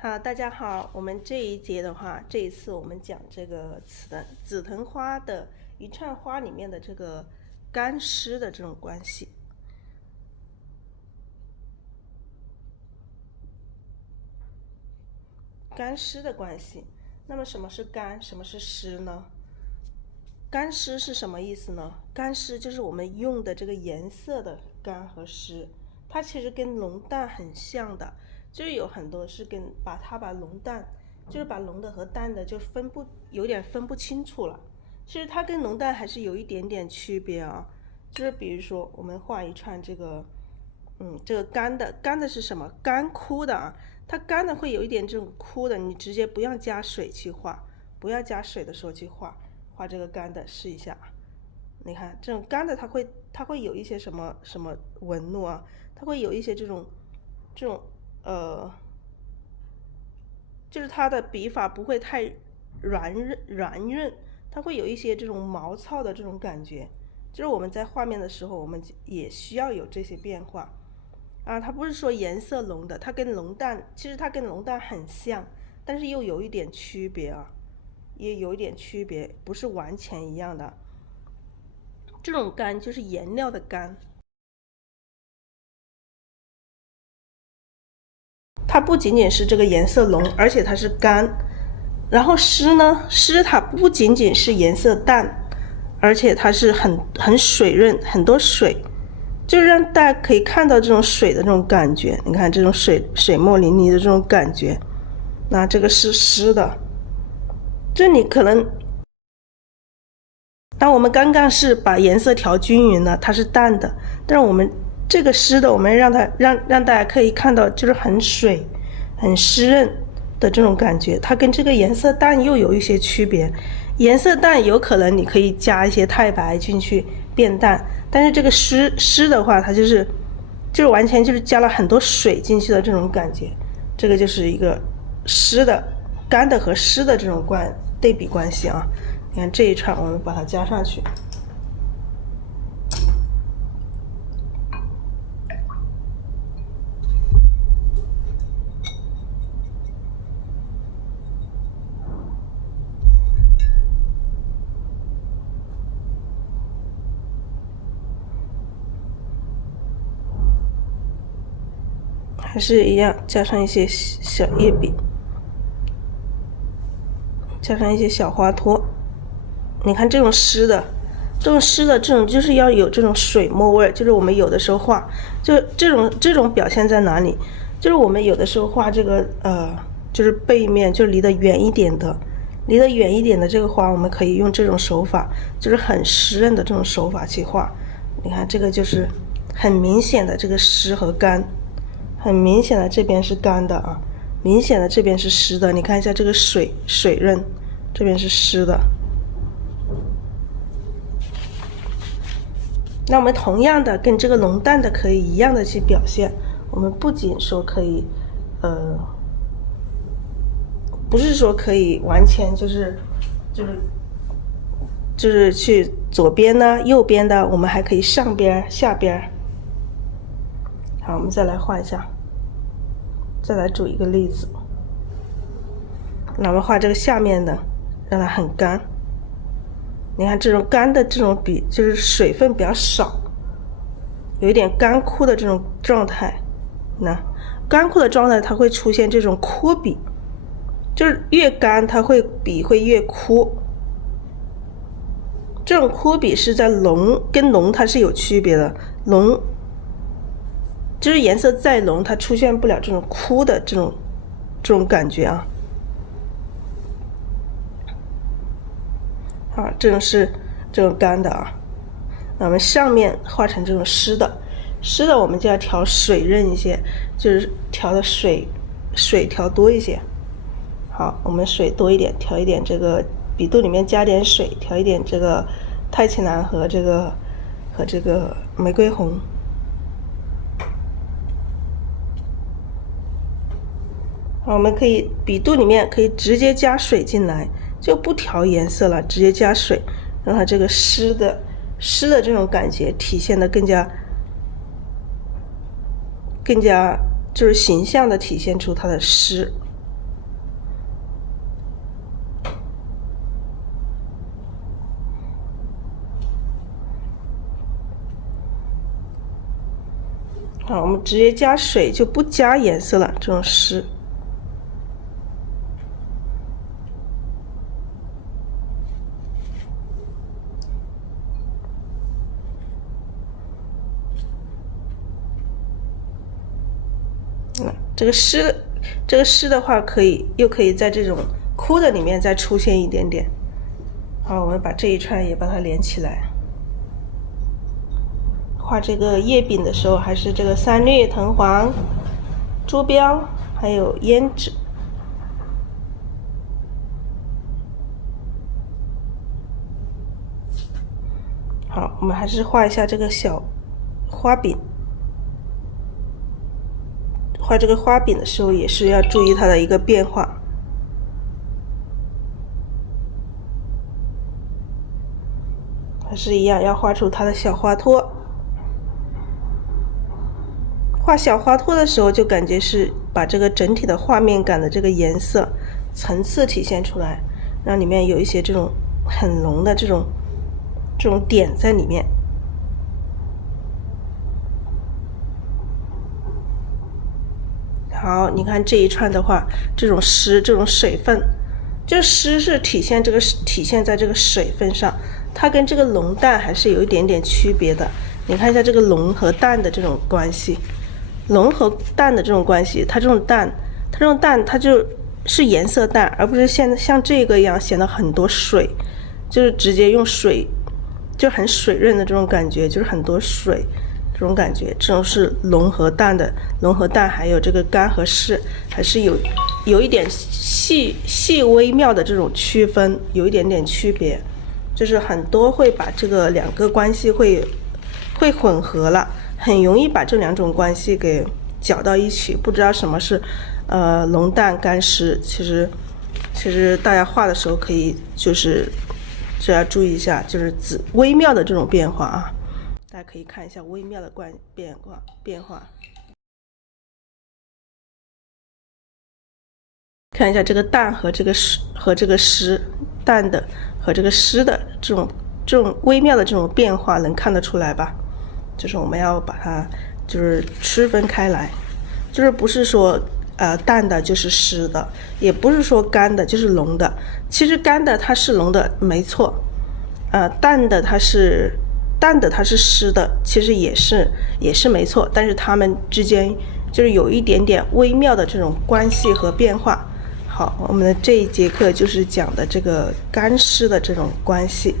好，大家好，我们这一节的话，这一次我们讲这个紫藤花的一串花里面的这个干湿的这种关系。干湿的关系，那么什么是干，什么是湿呢？干湿是什么意思呢？干湿就是我们用的这个颜色的干和湿，它其实跟浓淡很像的，就是有很多是把浓淡，就是把浓的和淡的就有点分不清楚了。其实它跟浓淡还是有一点点区别啊，就是比如说我们画一串这个，这个干的是什么？干枯的啊，它干的会有一点这种枯的，你直接不要加水去画，不要加水的时候去画这个干的，试一下。你看这种干的，它会有一些什么纹路啊？它会有一些这种就是它的笔法不会太软润，它会有一些这种毛糙的这种感觉。就是我们在画面的时候，我们也需要有这些变化啊。它不是说颜色浓的，它跟浓淡其实它跟浓淡很像，但是又有一点区别啊。也有一点区别，不是完全一样的。这种干就是颜料的干，它不仅仅是这个颜色浓，而且它是干。然后湿呢，湿它不仅仅是颜色淡，而且它是很水润，很多水，就是让大家可以看到这种水的这种感觉。你看这种水墨淋漓的这种感觉，那这个是湿的。这里可能，当我们刚刚是把颜色调均匀了，它是淡的，但是我们这个湿的，我们让大家可以看到，就是很水、很湿润的这种感觉。它跟这个颜色淡又有一些区别。颜色淡有可能你可以加一些太白进去变淡，但是这个湿的话，它就是完全就是加了很多水进去的这种感觉。这个就是一个湿的、干的和湿的这种对比关系啊。你看这一串，我们把它加上去。还是一样，加上一些小叶笔，加上一些小花托。你看这种湿的这种就是要有这种水墨味，就是我们有的时候画，就这种表现在哪里？就是我们有的时候画这个就是背面就离得远一点的这个花，我们可以用这种手法，就是很湿润的这种手法去画。你看这个就是很明显的这个湿和干，很明显的这边是干的啊，明显的这边是湿的。你看一下这个水润，这边是湿的。那我们同样的跟这个浓淡的可以一样的去表现。我们不仅说可以，不是说可以完全就是去左边呢、右边的，我们还可以上边、下边。好，我们再来画一下，再来举一个例子。那我们画这个下面的，让它很干。你看这种干的这种笔，就是水分比较少，有一点干枯的这种状态。那干枯的状态，它会出现这种枯笔，就是越干它笔会越枯。这种枯笔是在跟浓它是有区别的，浓就是颜色再浓，它出现不了这种枯的这种感觉啊。啊，这种是这种干的啊。那我们上面画成这种湿的我们就要调水润一些，就是调的水调多一些。好，我们水多一点，调一点这个笔肚里面加点水，调一点这个太清蓝和这个玫瑰红。好，我们可以笔肚里面可以直接加水进来，就不调颜色了，直接加水，让它这个湿的这种感觉体现的更加就是形象的体现出它的湿。好，我们直接加水，就不加颜色了。这种湿，这个湿的话，又可以在这种枯的里面再出现一点点。好，我们把这一串也把它连起来。画这个叶柄的时候，还是这个三绿、藤黄、朱标，还有胭脂。好，我们还是画一下这个小花柄。画这个花柄的时候，也是要注意它的一个变化。还是一样，要画出它的小花托。画小花托的时候，就感觉是把这个整体的画面感的这个颜色层次体现出来，让里面有一些这种很浓的这种点在里面。好，你看这一串的话，这种湿，这种水分，这湿是体现在这个水分上，它跟这个浓淡还是有一点点区别的。你看一下这个浓和淡的这种关系，浓和淡的这种关系，它这种淡，它就是颜色淡，而不是像这个一样显得很多水，就是直接用水，就很水润的这种感觉，就是很多水。这种感觉，这种是浓和淡的，浓和淡，还有这个干和湿，还是有一点细微妙的这种区分，有一点点区别，就是很多会把这个两个关系会混合了，很容易把这两种关系给搅到一起，不知道什么是浓淡干湿。其实大家画的时候可以只要注意一下，就是微妙的这种变化啊。大家可以看一下微妙的变化，看一下这个淡和这个湿，淡的和这个湿的这种微妙的这种变化，能看得出来吧？就是我们要把它就是区分开来，就是不是说淡的就是湿的，也不是说干的就是浓的。其实干的它是浓的没错，淡的它是湿的，其实也是没错，但是它们之间就是有一点点微妙的这种关系和变化。好，我们的这一节课就是讲的这个干湿的这种关系。